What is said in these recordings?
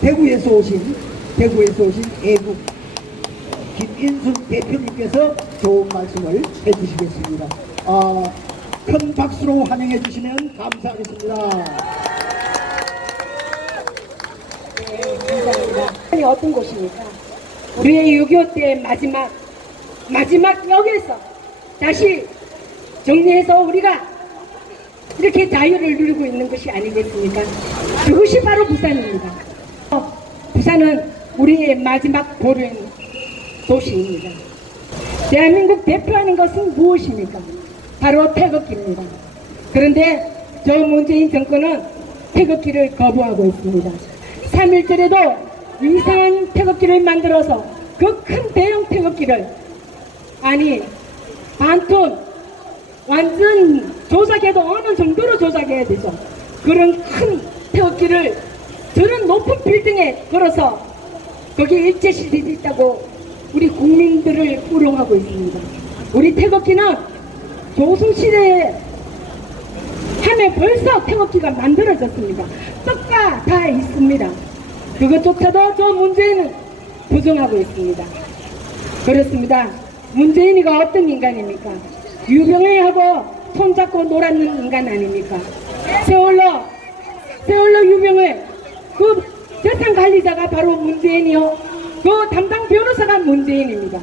대구에서 오신 애국 김인순 대표님께서 좋은 말씀을 해주시겠습니다. 큰 박수로 환영해 주시면 감사하겠습니다. 네, 감사합니다. 아니, 어떤 곳입니까? 우리의 6.25 때 마지막 역에서 다시 정리해서 우리가 이렇게 자유를 누리고 있는 것이 아니겠습니까? 그것이 바로 부산입니다. 부산은 우리의 마지막 보령 도시입니다. 대한민국 대표하는 것은 무엇입니까? 바로 태극기입니다. 그런데 저 문재인 정권은 태극기를 거부하고 있습니다. 3.1절에도 이상한 태극기를 만들어서 그 큰 대형 태극기를 반톤 완전 조작해도 어느 정도로 조작해야 되죠. 그런 큰 태극기를 저런 높은 빌딩에 걸어서 거기에 일제시대도 있다고 우리 국민들을 우롱하고 있습니다. 우리 태극기는 조선시대에 하면 벌써 태극기가 만들어졌습니다. 떡가 다 있습니다. 그것조차도 저 문재인은 부정하고 있습니다. 그렇습니다. 문재인이가 어떤 인간입니까? 유병회하고 손잡고 놀았는 인간 아닙니까? 세월호 유병회 그 재산 관리자가 바로 문재인이요. 그 담당 변호사가 문재인입니다.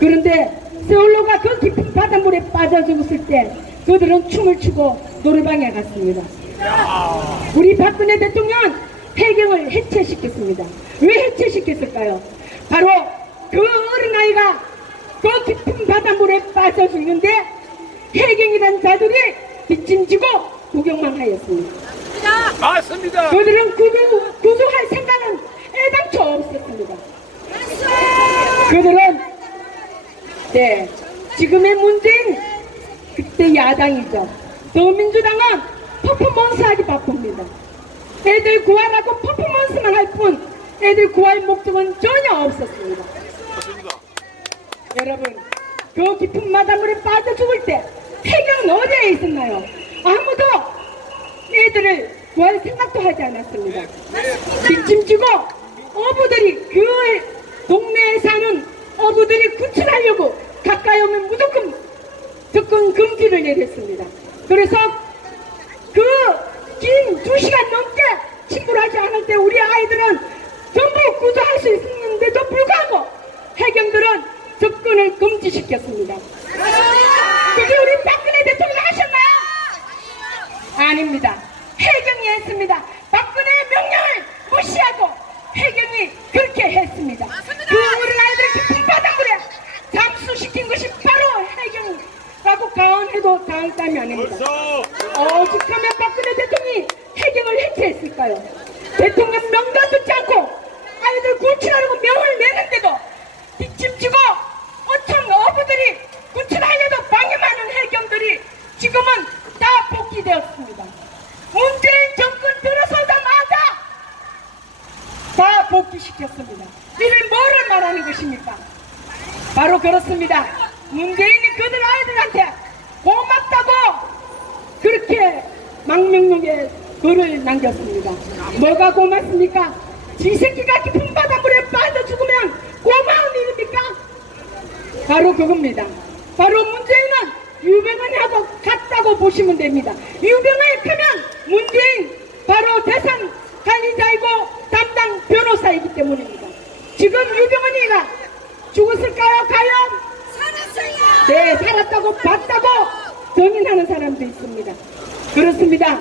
그런데 세월호가 그 깊은 바닷물에 빠져 죽었을 때 그들은 춤을 추고 노래방에 갔습니다. 우리 박근혜 대통령은 해경을 해체시켰습니다. 왜 해체시켰을까요? 바로 그 어린아이가 그 깊은 바닷물에 빠져 죽는데 해경이란 자들이 뒷짐지고 구경만 하였습니다. 맞습니다. 그들은 구조할 생각은 애당초 없었습니다. 그들은 지금의 문재인 그때 야당이죠. 더민주당은 퍼포먼스하기 바쁩니다. 애들 구하라고 퍼포먼스만 할 뿐 애들 구할 목적은 전혀 없었습니다. 맞습니다. 여러분, 그 깊은 바닷물에 빠져 죽을 때 해경은 어디에 있었나요? 아무도 애들을 구할 생각도 하지 않았습니다. 뒷짐지고 어부들이 그 동네에 사는 어부들이 구출하려고 가까이 오면 무조건 접근 금지를 내렸습니다. 그래서 그 긴 2시간 넘게 침몰하지 않을 때 우리 아이들은 전부 구조할 수 있었는데도 불구하고 해경들은 접근을 금지시켰습니다. 그게 우리 박근혜 대통령 하셨나요? 아닙니다. 해경이 했습니다. 박근혜의 명령을 무시하고 해경이 그렇게 했습니다. 그 우리 아이들을 깊은 바닷물에 잠수시킨 것이 바로 해경이라고 가언해도 과언이 아닙니다. 오죽하면 박근혜 대통령이 해경을 해체했을까요? 대통령 명도 듣지 않고 아이들 구출하려고 명을 내는데도 뒷짐지고 어청 어부들이 구출하려도 방해하는 해경들이 지금은 다 복귀되었습니다. 문재인 정권 들어서자마자 다 복귀시켰습니다. 이를 뭐를 말하는 것입니까? 바로 그렇습니다. 문재인이 그들 아이들한테 고맙다고 그렇게 망명록에 글을 남겼습니다. 뭐가 고맙습니까? 지 새끼가 깊은 바닷물에 빠져 죽으면 고마운 일입니까? 바로 그겁니다. 바로 문재인은 유병헌하고 같다고 보시면 됩니다. 유병헌에 가면 문재인 바로 대상 관리자이고 담당 변호사이기 때문입니다. 지금 유병헌이가 죽었을까요? 과연? 살았어요. 네, 살았다고 봤다고 정인하는 사람도 있습니다. 그렇습니다.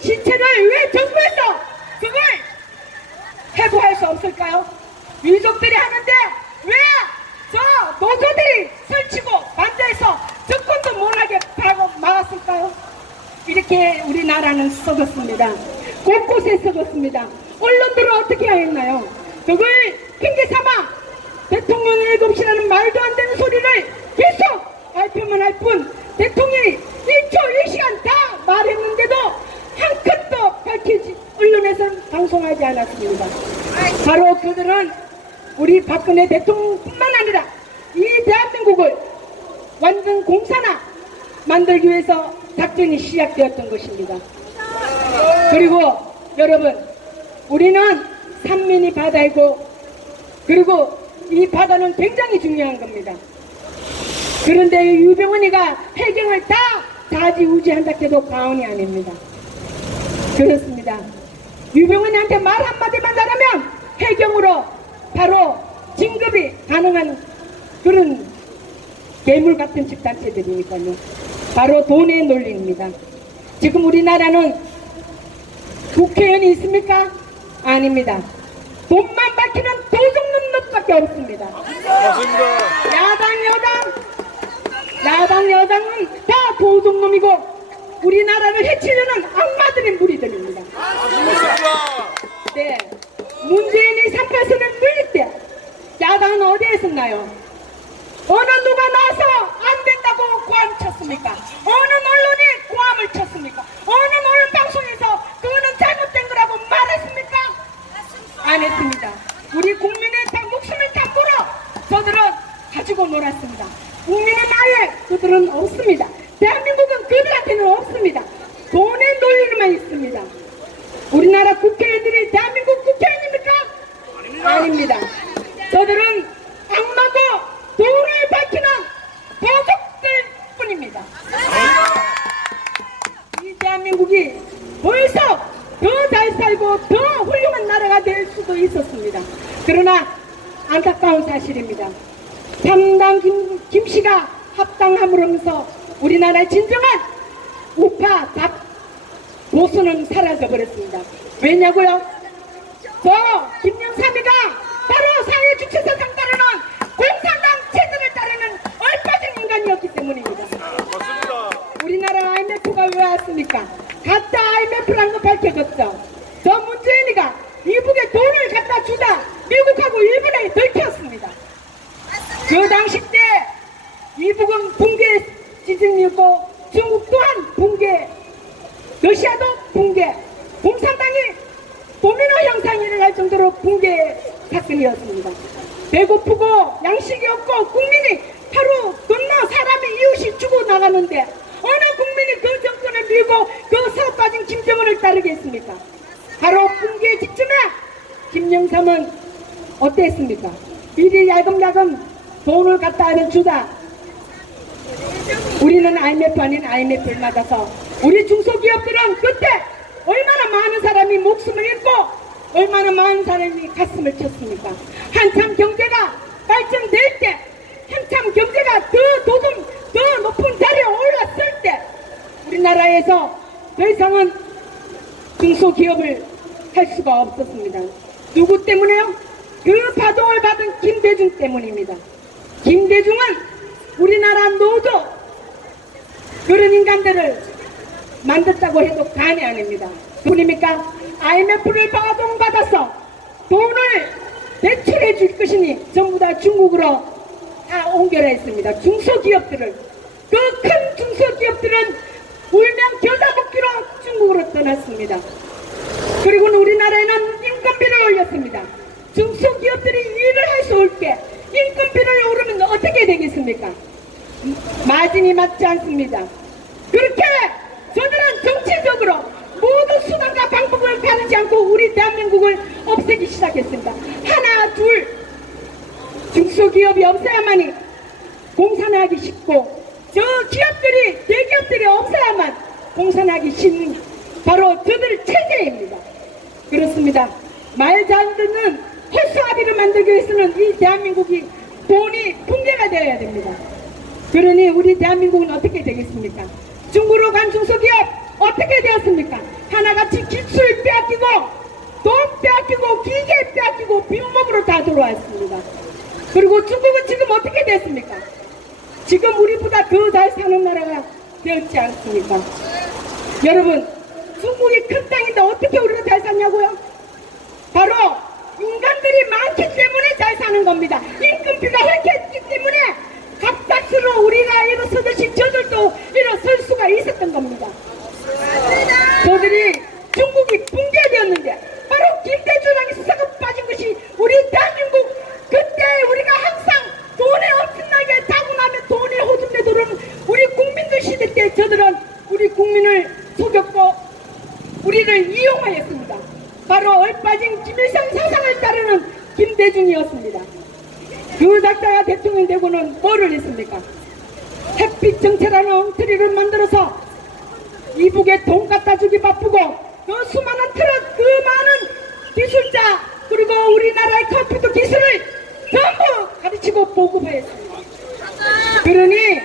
시체를 왜 정부에서 그걸 해부할 수 없을까요? 유족들이 하는데 왜 저 노조들이 설치고 반대해서 접근도 못하게 막았을까요? 이렇게 우리나라는 썩었습니다. 곳곳에 썩었습니다. 언론들은 어떻게 했나요? 그걸 핑계삼아 대통령의 7시라는 말도 안 되는 소리를 계속 발표만 할 뿐 대통령이 1초 1시간 다 말했는데도 한 컷도 밝히지 언론에서는 방송하지 않았습니다. 바로 그들은 우리 박근혜 대통령뿐만 아니라 이 대한민국을 완전 공산화 만들기 위해서 작전이 시작되었던 것입니다. 그리고 여러분, 우리는 삼면이 바다이고 그리고 이 바다는 굉장히 중요한 겁니다. 그런데 유병헌이가 해경을 다 좌지우지한다 해도 과언이 아닙니다. 그렇습니다. 유병헌이한테 말 한마디만 잘하면 해경으로 바로 진급이 가능한 그런 괴물 같은 집단체들이니까요. 바로 돈의 논리입니다. 지금 우리나라는 국회의원이 있습니까? 아닙니다. 돈만 밝히는 도둑놈 놈밖에 없습니다. 맞습니다. 야당 여당은 다 도둑놈이고 우리나라를 해치려는 악마들의 무리들입니다. 맞습니다. 네, 문재인이 38선을 물릴 때 야당은 어디에 있었나요? 어느 누가 나서 안 된다고 고함 쳤습니까? 어느 언론이 고함을 쳤습니까? 어느 언론 방송에서 그거는 잘못된 거라고 말했습니까? 안 했습니다. 우리 국민의 목숨을 담보로 저들은 가지고 놀았습니다. 국민은 아예 그들은 없습니다. 대한민국은 그들한테는 없습니다. 돈의 논리만 있습니다. 우리나라 국회의원들이 대한민국 국회의원입니까? 아닙니다. 저들은 악마고 돈을 밝히는 도둑들 뿐입니다. 이 대한민국이 벌써 더 잘 살고 더 훌륭한 나라가 될 수도 있었습니다. 그러나 안타까운 사실입니다. 3당 김씨가 합당함으로써 우리나라의 진정한 우파 밥 보수는 사라져버렸습니다. 왜냐고요? 저 김영삼이가 바로 사회주체사상 따르는 공산당 체제를 따르는 얼빠진 인간이었기 때문입니다. 맞습니다. 우리나라 IMF가 왜 왔습니까? 가짜 IMF라는 거 밝혀졌죠. 저 문재인이가 미국에 돈을 갖다 주다 미국하고 일본에 들켰습니다. 그 당시 때 미국은 붕괴 지진이었고 중국 또한 붕괴, 러시아도 붕괴, 공산당이 도미노 형상이 일어날 정도로 붕괴 사건이었습니다. 배고프고 양식이 없고 국민이 하루 건너 사람의 이웃이 죽어 나가는데 어느 국민이 그 정권을 밀고 그 사업 빠진 김정은을 따르겠습니까? 바로 붕괴 직전에 김영삼은 어땠습니까? 미리 야금야금 돈을 갖다 주다 우리는 IMF 아닌 IMF를 맞아서 우리 중소기업들은 그때 얼마나 많은 사람이 목숨을 잃고 얼마나 많은 사람이 가슴을 쳤습니까? 한참 경제가 발전될 때 한참 경제가 더 높은 자리에 올랐을 때 우리나라에서 더 이상은 중소기업을 할 수가 없었습니다. 누구 때문에요? 그 파동을 받은 김대중 때문입니다. 김대중은 우리나라 노조 그런 인간들을 만들었다고 해도 과언이 아닙니다. 누구입니까? IMF를 파동받아서 돈을 대출해 줄 것이니 전부 다 중국으로 다 옮겨냈습니다. 중소기업들을 그 큰 중소기업들은 울면 겨자 먹기로 중국으로 떠났습니다. 그리고는 우리나라에는 인건비를 올렸습니다. 중소기업들이 일을 할 수 없게 인건비를 오르면 어떻게 되겠습니까? 마진이 맞지 않습니다. 그렇게 저들은 정치적으로 모든 수단과 방법을 가리지 않고 우리 대한민국을 없애기 시작했습니다. 하나 둘 중소기업이 없어야만이 공산하기 쉽고 저 기업들이 대기업들이 없어야만 공산하기 쉽는 바로 저들 체제입니다. 그렇습니다. 말 잘 듣는 허수아비를 만들기 위해서는 이 대한민국이 돈이 붕괴가 되어야 됩니다. 그러니 우리 대한민국은 어떻게 되겠습니까? 중국으로 간 중소기업 어떻게 되었습니까? 하나같이 기술 빼앗기고 돈 빼앗기고 기계 빼앗기고 빈몸으로 다 들어왔습니다. 그리고 중국은 지금 어떻게 됐습니까? 지금 우리보다 더 잘 사는 나라가 되었지 않습니까? 여러분 중국이 큰 땅인데 어떻게 우리가 잘 사냐고요? 바로 인간들이 많기 때문에 잘 사는 겁니다. 임금비가 획했기 때문에 갑작스러워 우리가 일어서듯이 저들도 일어설 수가 있었던 겁니다. 저들이 중국이 붕괴되었는데 바로 김대중이 수사가 빠진 것이 우리 대한민국 그때 우리가 항상 돈에 엄청나게 타고나면 돈에 호준에 들어오는 우리 국민들 시대 때 저들은 우리 국민을 속였고 우리를 이용하였습니다. 바로 얼빠진 김일성 사상 김대중이었습니다. 그 작자가 대통령 되고는 뭐를 했습니까? 햇빛 정체라는 엉터리를 만들어서 이북에 돈 갖다 주기 바쁘고 그 수많은 트럭, 그 많은 기술자, 그리고 우리나라의 컴퓨터 기술을 전부 가르치고 보급했습니다. 그러니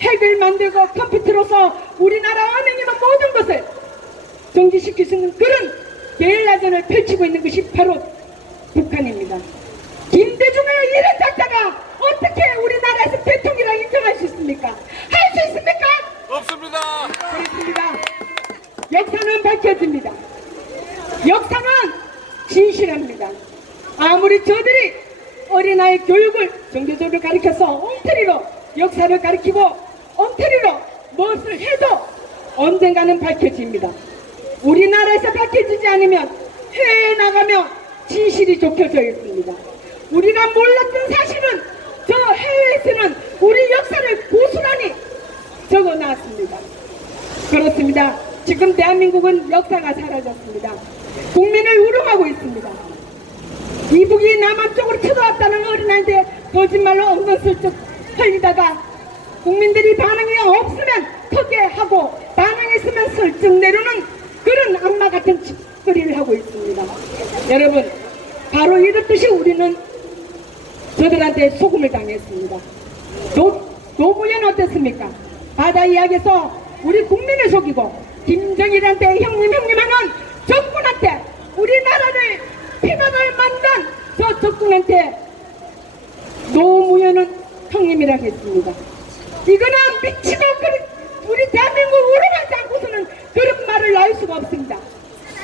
핵을 만들고 컴퓨터로서 우리나라 은행이나 모든 것을 정지시킬 수 있는 그런 게릴라전을 펼치고 있는 것이 바로 북한입니다. 김대중의 이런 작자가 어떻게 우리나라에서 대통령이라 인정할 수 있습니까? 할 수 있습니까? 없습니다. 그렇습니다. 역사는 밝혀집니다. 역사는 진실합니다. 아무리 저들이 어린아이 교육을 종교적으로 가르쳐서 엉터리로 역사를 가르치고 엉터리로 무엇을 해도 언젠가는 밝혀집니다. 우리나라에서 밝혀지지 않으면 해외에 나가면 진실이 좁혀져 있습니다. 우리가 몰랐던 사실은 저 해외에서는 우리 역사를 고스란히 적어놨습니다. 그렇습니다. 지금 대한민국은 역사가 사라졌습니다. 국민을 우롱하고 있습니다. 이북이 남한 쪽으로 쳐들어왔다는 어린아이들 거짓말로 엉근슬쩍 흘리다가 국민들이 반응이 없으면 크게 하고 반응했으면 슬쩍 내려오는 그런 악마 같은 짓거리를 하고 있습니다. 여러분, 바로 이렇듯이 우리는 저들한테 속음을 당했습니다. 노무현 어땠습니까? 바다 이야기에서 우리 국민을 속이고 김정일한테 형님 하는 적군한테 우리나라를 피난을 만든 저 적군한테 노무현은 형님이라고 했습니다. 이거는 미치고 우리 대한민국 우롱하지 않고서는 그런 말을 나올 수가 없습니다.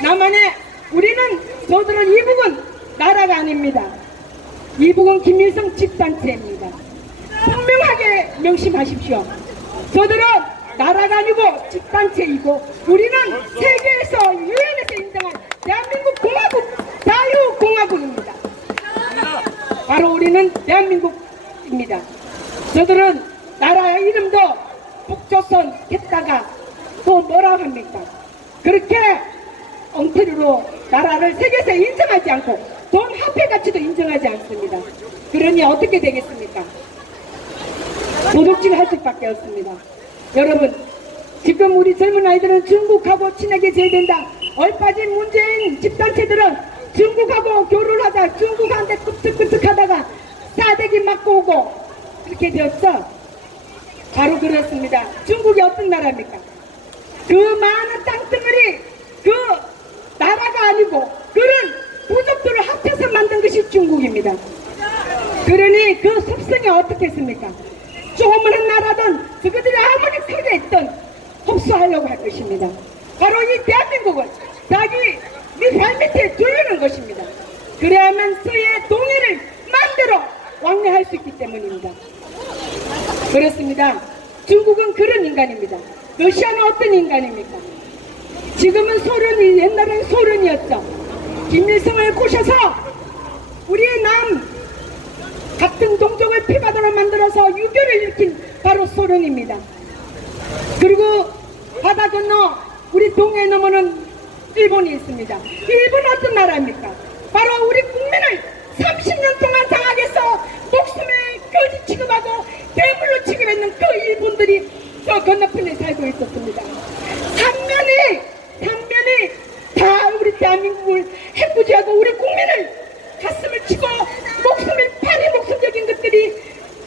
나만의 우리는 저들은 이북은 나라가 아닙니다. 이북은 김일성 집단체입니다. 분명하게 명심하십시오. 저들은 나라가 아니고 집단체이고 우리는 세계에서 유엔에서 인정한 대한민국 공화국 자유공화국입니다. 바로 우리는 대한민국입니다. 저들은 나라의 이름도 북조선 했다가 또 뭐라 합니까? 그렇게 엉터리로 나라를 세계에서 인정하지 않고 돈 화폐 가치도 인정하지 않습니다. 그러니 어떻게 되겠습니까? 도둑질 할 수밖에 없습니다. 여러분, 지금 우리 젊은 아이들은 중국하고 친하게 지어야 된다. 얼빠진 문재인 집단체들은 중국하고 교류를 하다 중국한테 끄떡끄떡하다가 싸대기 맞고 오고 그렇게 되었죠. 바로 그렇습니다. 중국이 어떤 나라입니까? 그 많은 땅덩어리 그 나라가 아니고 그런 부족들을 합쳐서 만든 것이 중국입니다. 그러니 그 습성이 어떻게 했습니까? 조그마한 나라든 그들이 아무리 크게 했든 흡수하려고 할 것입니다. 바로 이 대한민국은 자기 발밑에 두르는 것입니다. 그래야만 서의 동해를 마음대로 왕래할 수 있기 때문입니다. 그렇습니다. 중국은 그런 인간입니다. 러시아는 어떤 인간입니까? 지금은 소련이, 옛날에는 소련이었죠. 김일성을 꼬셔서 우리의 남 같은 동족을 피바다로 만들어서 유교를 일으킨 바로 소련입니다. 그리고 바다 건너 우리 동해 너머는 일본이 있습니다. 일본 어떤 나라입니까? 바로 우리 국민을 30년 동안 장악해서 목숨을 거지 취급하고 괴물로 취급했는 그 일본들이 저 건너편에 살고 있었습니다. 삼면이 다 우리 대한민국을 해코지하고 우리 국민을 가슴을 치고 목숨을 파리 목숨 적인 것들이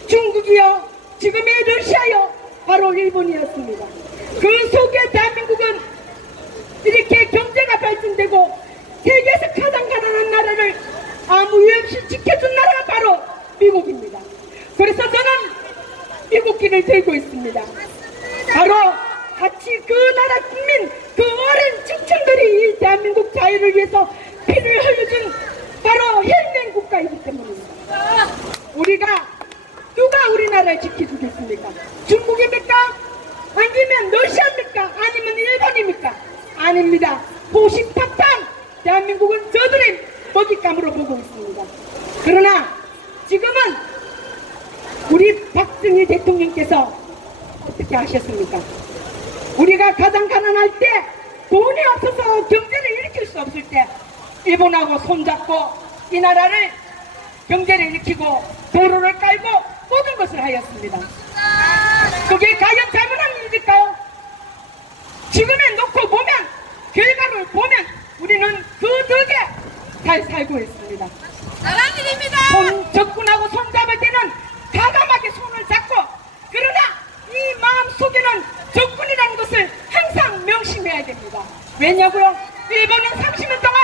중국이요, 지금의 러시아요, 바로 일본이었습니다. 그 속에 대한민국은 이렇게 경제가 발전되고 세계에서 가장 가난한 나라를 아무 이유 없이 지켜준 나라가 바로 미국입니다. 그래서 저는 미국 길을 들고 있습니다. 바로 같이 그 나라 국민, 그 어린 청춘들이 이 대한민국 자유를 위해서 피를 흘려준 바로 혈맹 국가이기 때문입니다. 우리가 누가 우리나라를 지켜주겠습니까? 중국입니까? 아니면 러시아입니까? 아니면 일본입니까? 아닙니다. 보신탕탕 대한민국은 저들의 먹잇감으로 보고 있습니다. 그러나 지금은 우리 박정희 대통령께서 어떻게 하셨습니까? 우리가 가장 가난할 때, 돈이 없어서 경제를 일으킬 수 없을 때 일본하고 손잡고 이 나라를 경제를 일으키고 도로를 깔고 모든 것을 하였습니다. 그게 과연 잘못한 일일까요? 지금에 놓고 보면 결과를 보면 우리는 그 덕에 잘 살고 있습니다. 손 접근하고 손 잡을 때는 과감하게 손을 잡고 그러나 이 마음속에는 적군이라는 것을 항상 명심해야 됩니다. 왜냐고요? 일본은 30년 동안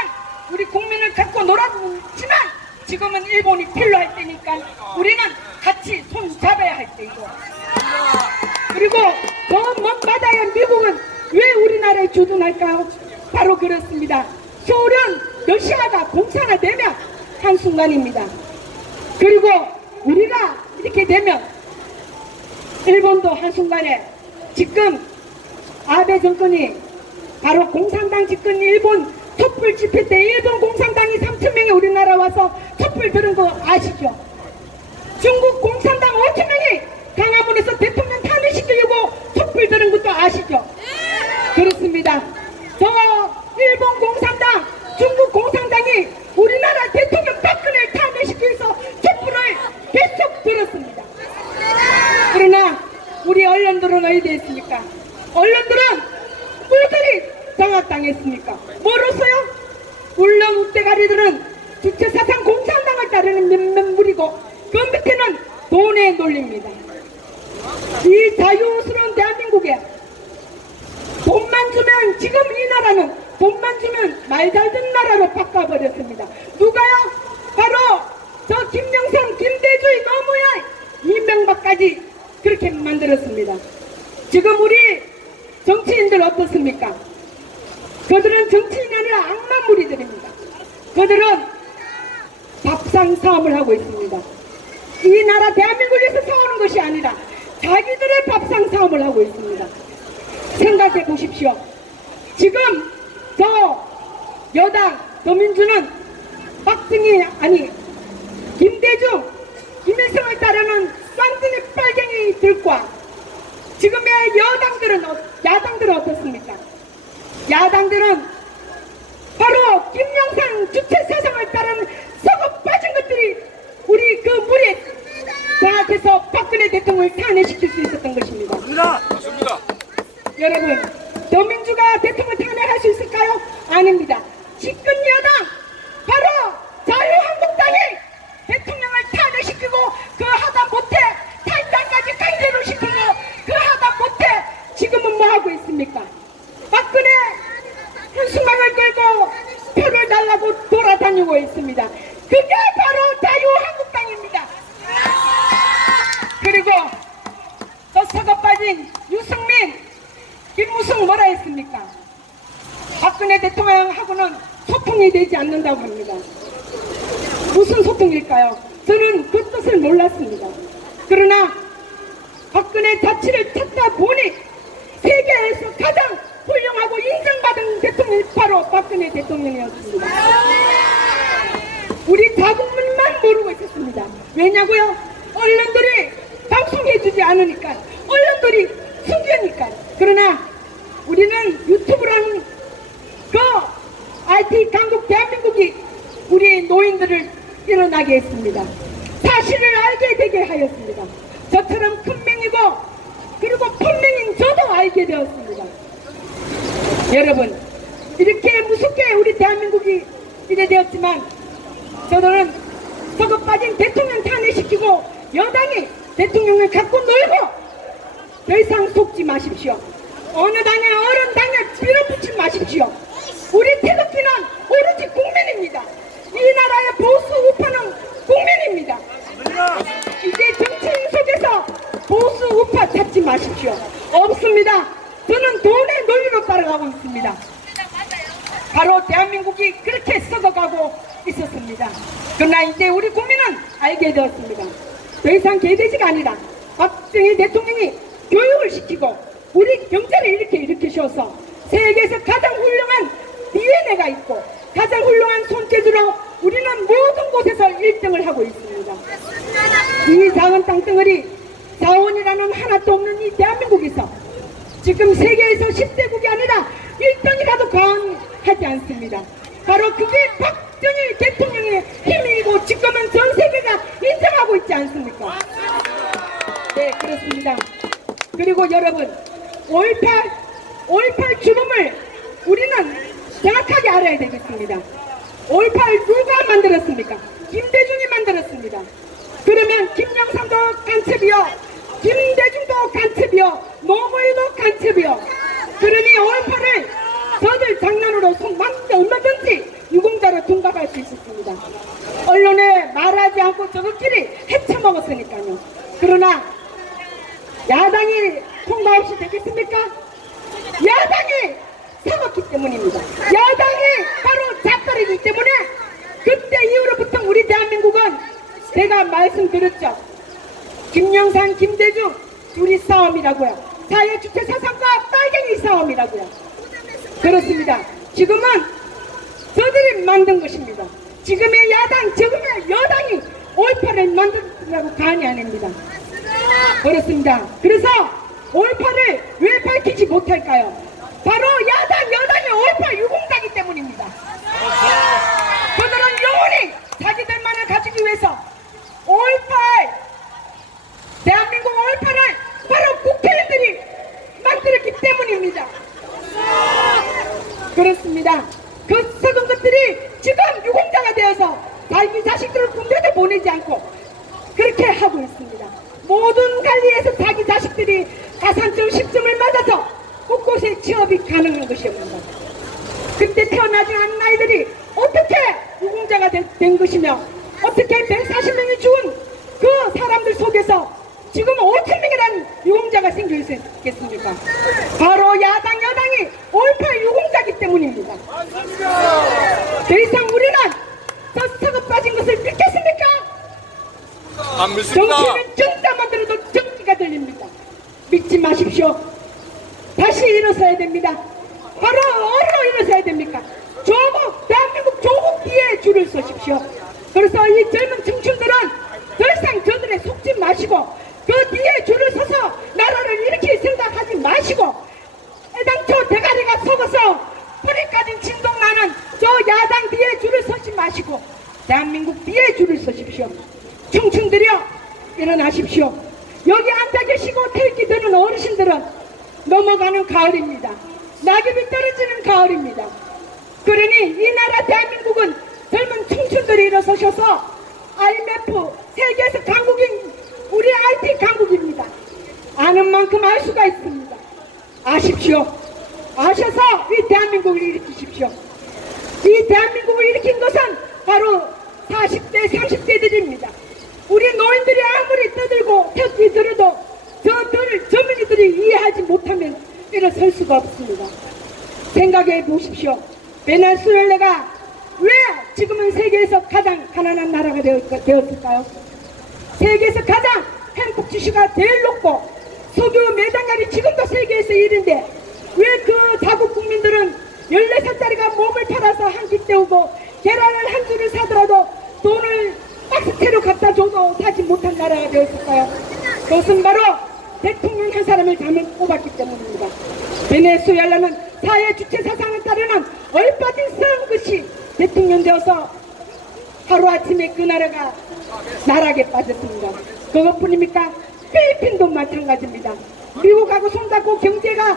우리 국민을 갖고 놀았지만 지금은 일본이 필요할 때니까 우리는 같이 손 잡아야 할 때이고 그리고 더 먼 바다의 미국은 왜 우리나라에 주둔할까요? 바로 그렇습니다. 소련, 러시아가 공산화되면 한순간입니다. 그리고 우리가 이렇게 되면 일본도 한순간에 지금 아베 정권이 바로 공산당 집권 일본 촛불 집회 때 일본 공산당이 3,000명이 우리나라 와서 촛불 들은 거 아시죠? 중국 공산당 5,000명이 강화문에서 대통령 탄핵시키려고 촛불 들은 것도 아시죠? 그렇습니다. 저 일본 공산당, 중국 공산당이 우리나라 대통령 박근혜를 탄핵시키기 위해서 촛불을 계속 들었습니다. 그러나 우리 언론들은 어디 있습니까? 언론들은 모두리 장악당했습니까? 뭐로서요? 물론 우대가리들은 주체사상 공산당을 따르는 몇몇 무리고 그 밑에는 돈의 논리입니다. 이 자유스러운 대한민국에 돈만 주면 지금 이 나라는 돈만 주면 말 잘 듣는 나라로 바꿔버렸습니다. 누가요? 바로 저 김영삼, 김대중이 노무현, 이명박까지 그렇게 만들었습니다. 지금 우리 정치인들 어떻습니까? 그들은 정치인이 아니라 악마무리들입니다. 그들은 밥상 싸움을 하고 있습니다. 이 나라 대한민국에서 싸우는 것이 아니라 자기들의 밥상 싸움을 하고 있습니다. 생각해 보십시오. 지금 저 여당 더민주는 박정희 아니 김대중, 김일성을 따르는 쌍둥이 빨갱이들과 지금의 야당들은 어떻습니까? 야당들은 바로 김영삼 주체사상을 따르는 썩어 빠진 것들이 우리 그 물에 장악해서 박근혜 대통령을 탄핵시킬 수 있었던 것입니다. 맞습니다. 여러분, 더민주가 대통령을 탄핵할 수 있을까요? 아닙니다. 집권 여당 바로 자유한국당이 대통령을 탄핵시키고 그 하다 못해 탈당까지 강제로 시키고 그 하다 못해 지금은 뭐 하고 있습니까? 박근혜 한수망을 끌고 표를 달라고 돌아다니고 있습니다. 그게 바로 자유한국당입니다. 그리고 또 썩어 빠진 유승민, 김무성 뭐라 했습니까? 박근혜 대통령하고는 소통이 되지 않는다고 합니다. 무슨 소통일까요? 저는 그 뜻을 몰랐습니다. 그러나 박근혜 자치를 찾다 보니 세계에서 가장 훌륭하고 인정받은 대통령이 바로 박근혜 대통령이었습니다. 우리 자국민만 모르고 있었습니다. 왜냐고요? 언론들이 방송해주지 않으니까, 언론들이 숨기니까. 그러나 우리는 유튜브라는 그 IT 강국 대한민국이 우리 노인들을 일어나게 했습니다. 사실을 알게 되게 하였습니다. 저처럼 큰 명이고 그리고 폰명인 저도 알게 되었습니다. 여러분, 이렇게 무섭게 우리 대한민국이 이래 되었지만 저들은 썩어 빠진 대통령 탄핵시키고 여당이 대통령을 갖고 놀고 더 이상 속지 마십시오. 어느 당에 어른 당에 밀어붙이지 마십시오. 우리 태극기는 오로지 국민입니다. 이 나라의 보수 우파는 국민입니다. 이제 정치인 속에서 보수 우파 찾지 마십시오. 없습니다. 저는 돈의 논리로 따라가고 있습니다. 바로 대한민국이 그렇게 썩어가고 있었습니다. 그러나 이제 우리 국민은 알게 되었습니다. 더 이상 개돼지가 아니라 박정희 대통령이 교육을 시키고 우리 경제를 이렇게 일으키셔서 세계에서 가장 훌륭한 DNA가 있고 가장 훌륭한 손재주로 우리는 모든 곳에서 1등을 하고 있습니다. 이 작은 땅덩어리 자원이라는 하나도 없는 이 대한민국에서 지금 세계에서 10대국이 아니라 1등이라도 과언하지 않습니다. 바로 그게 박정희 대통령의 힘이 여러분, 5.18 죽음을 우리는 정확하게 알아야 되겠습니다. 5.18 누가 만들었습니까? 김대중이 만들었습니다. 그러면 김영삼도 간첩이요, 김대중도 간첩이요, 노무현도 간첩이요. 그러니 5.18을 저들 장난으로 얼마든지 유공자로 둔갑할 수 있었습니다. 언론에 말하지 않고 저것끼리 헤쳐먹었으니까요. 그러나 야당이 통과 없이 되겠습니까? 야당이 사먹기 때문입니다. 야당이 바로 작살이기 때문에 그때 이후로부터 우리 대한민국은 제가 말씀드렸죠. 김영삼, 김대중 둘이 싸움이라고요. 사회주체 사상과 빨갱이 싸움이라고요. 그렇습니다. 지금은 저들이 만든 것입니다. 지금의 야당, 지금의 여당이 5.18을 만든다고 간이 아닙니다. 그렇습니다. 그래서 5.18을 왜 밝히지 못할까요? 바로 야당, 여당이 5.18 유공자이기 때문입니다. 그들은 영원히 자기들만을 가지기 위해서 5.18 대한민국 5.18을 바로 국회의원들이 만들었기 때문입니다. 그렇습니다. 그 썩은 것들이 지금 유공자가 되어서 자기 자식들을 군대도 보내지 않고 그렇게 하고 있습니다. 모든 관리에서 자기 자식들이 가산점 10점을 맞아서 곳곳에 취업이 가능한 것이옵니다. 그때 태어나지 않은 아이들이 어떻게 유공자가 된 것이며 어떻게 140명이 죽은 그 사람들 속에서 지금 5,000명이라는 유공자가 생길 수 있겠습니까? 바로 야당, 여당이 5.18 유공자이기 때문입니다. 더 이상 우리는 저 썩어 빠진 것을 믿겠습니까? 안 믿습니다. 정치는 정자만 들어도 정기가 들립니다. 믿지 마십시오. 다시 일어서야 됩니다. 바로 어디로 일어서야 됩니까? 조국, 대한민국 조국 뒤에 줄을 서십시오. 그래서 이 젊은 청춘들은 더 이상 저들에 속지 마시고 그 뒤에 줄을 서서 나라를 일으킬 생각하지 마시고 애당초 대가리가 썩어서 뿌리 까진 진동 나는 저 야당 뒤에 줄을 서지 마시고 대한민국 뒤에 줄을 서십시오. 청춘들이여 일어나십시오. 여기 앉아 계시고 태극기 드는 어르신들은 넘어가는 가을입니다. 낙엽이 떨어지는 가을입니다. 그러니 이 나라 대한민국은 젊은 청춘들이 일어서셔서 IMF 세계에서 강국인 우리 IT 강국입니다. 아는 만큼 알 수가 있습니다. 아십시오. 아셔서 이 대한민국을 일으키십시오. 이 대한민국을 일으킨 것은 바로 40대 30대들입니다. 우리 노인들이 아무리 떠들고 태극기 들어도 저들 젊은이들이 이해하지 못하면 일어설 수가 없습니다. 생각해 보십시오. 베네수엘라가 왜 지금은 세계에서 가장 가난한 나라가 되었을까요? 세계에서 가장 행복 지수가 제일 높고 석유 매장량이 지금도 세계에서 1위인데 왜 그 자국 국민들은 14살짜리가 몸을 팔아서 한 끼 때우고 계란을 한 줄을 사더라도 돈을 박스채로 갖다 줘도 사지 못한 나라가 되었을까요? 그것은 바로 대통령 한 사람을 잘못 뽑았기 때문입니다. 베네수엘라는 사회 주체 사상을 따르는 얼빠진 썩은 것이 대통령 되어서 하루아침에 그 나라가 나락에 빠졌습니다. 그것뿐입니까? 필리핀도 마찬가지입니다. 미국하고 손잡고 경제가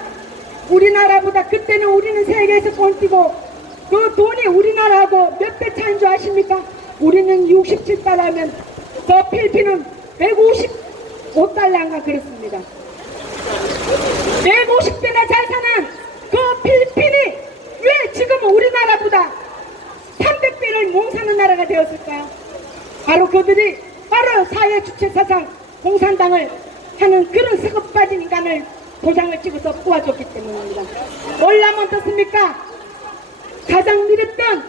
우리나라보다 그때는 우리는 세계에서 꼴찌고 그 돈이 우리나라하고 몇 배 차이인 줄 아십니까? 우리는 67달러면 저 필리핀은 155달러인가 그렇습니다. 150배나 잘 사는 그 필리핀이 왜 지금 우리나라보다 300배를 못 사는 나라가 되었을까요? 바로 그들이 바로 사회 주체 사상 공산당을 하는 그런 썩어 빠진 인간을 도장을 찍어서 뽑아줬기 때문입니다. 몰라면 어떻습니까? 가장 믿었던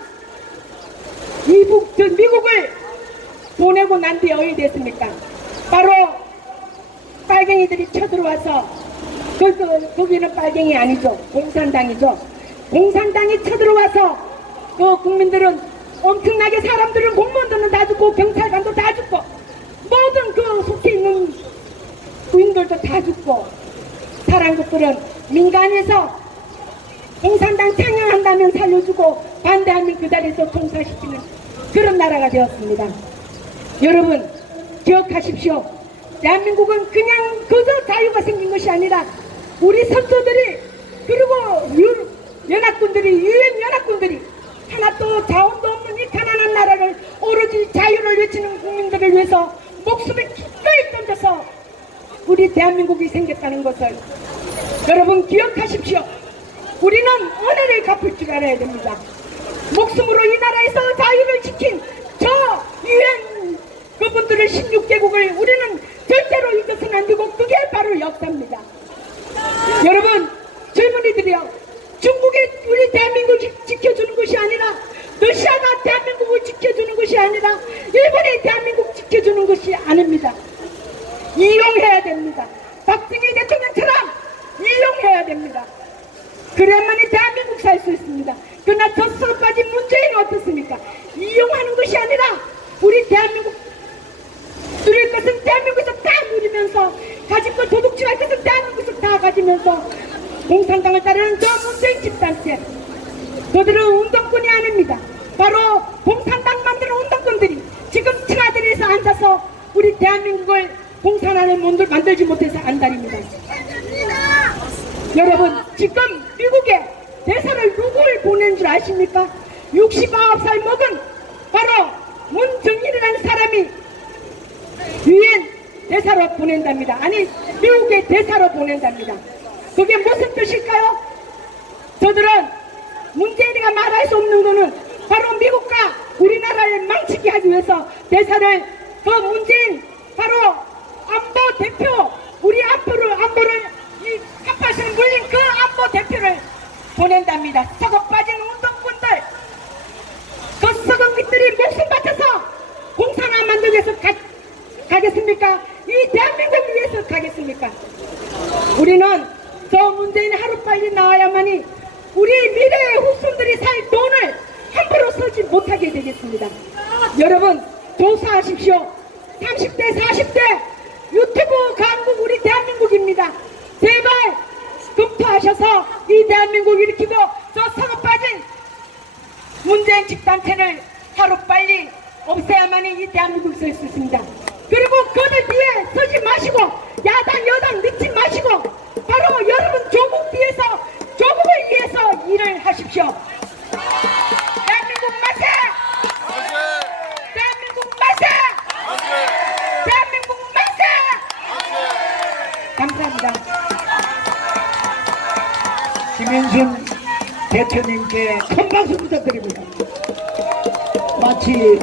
미국을 보내고 난 뒤에 어디 됐습니까? 바로 빨갱이들이 쳐들어와서 거기는 빨갱이 아니죠. 공산당이죠. 공산당이 쳐들어와서 그 국민들은 엄청나게 사람들은 공무원들은 다 죽고 경찰관도 다 죽고 모든 그 속해 있는 부인들도 다 죽고 사람들은 민간에서 공산당 창녕한다면 살려주고 반대하면 그 자리에서 총살시키는 그런 나라가 되었습니다. 여러분 기억하십시오. 대한민국은 그냥 그저 자유가 생긴 것이 아니라 우리 선수들이 그리고 연합군들이 유엔 연합군들이 하나도 자원도 없는 이 가난한 나라를 오로지 자유를 외치는 국민들을 위해서 목숨을 기꺼이 던져서 우리 대한민국이 생겼다는 것을 여러분 기억하십시오. 우리는 은혜를 갚을 줄 알아야 됩니다. 목숨으로 이 나라에서 자유를 지킨 저 유엔 그분들을 16개국을 우리는 절대로 잊어서는 안 되고 그게 바로 역사입니다. 여러분 젊은이들이요, 중국이 우리 대한민국을 지켜주는 것이 아니라 러시아가 대한민국을 지켜주는 것이 아니라 일본이 대한민국 지켜주는 것이 아닙니다. 이용해야 됩니다. 박정희 대통령처럼 이용해야 됩니다. 그래야만이 대한민국 살 수 있습니다. 그러나 젖서 빠진 문재인은 어떻습니까? 이용하는 것이 아니라 우리 대한민국 누릴 것은 대한민국에서 다 누리면서 가진 걸 도둑질할 것은 대한민국에서 다 가지면서 공산당을 따르는 저 문재인 집단체, 그들은 운동권이 아닙니다. 바로 공산당 만드는 운동권들이 지금 청와대에서 앉아서 우리 대한민국을 공산하는 몸들 만들지 못해서 안달입니다. 여러분 지금 미국에 대사를 누구를 보낸 줄 아십니까? 69살 먹은 바로 문정일이라는 사람이 유엔 대사로 보낸답니다. 아니 미국의 대사로 보낸답니다. 그게 무슨 뜻일까요? 저들은 문재인이가 말할 수 없는 거는 바로 미국과 우리나라를 망치게 하기 위해서 대사를 그 문재인 바로 안보 대표 우리 안보를 이 한파시는 물린 그 안보 대표를 보낸답니다. 썩어 빠진 운동꾼들, 그 썩은 것들이 목숨 바쳐서 공산화 만들기 위해서 가겠습니까? 이 대한민국을 위해서 가겠습니까? 우리는 저 문재인이 하루빨리 나와야만이 우리 미래의 후손들이 살 돈을 함부로 쓰지 못하게 되겠습니다. 여러분 조사하십시오. 30대 40대 유튜브 강국 우리 대한민국입니다. 제발 검토하셔서 이 대한민국 일으키고 저 썩어 빠진 문재인 집단체를 하루빨리 없애야만이 이 대한민국이 설 수 있습니다. 그리고 그들 뒤에 서지 마시고 야당 여당 믿지 마시고 바로 여러분 조국 뒤에서 조국을 위해서 일을 하십시오. 대한민국 만세! 대한민국 만세! 대한민국 만세! 감사합니다. 김인순 대표님께 큰 박수 부탁드립니다. 마치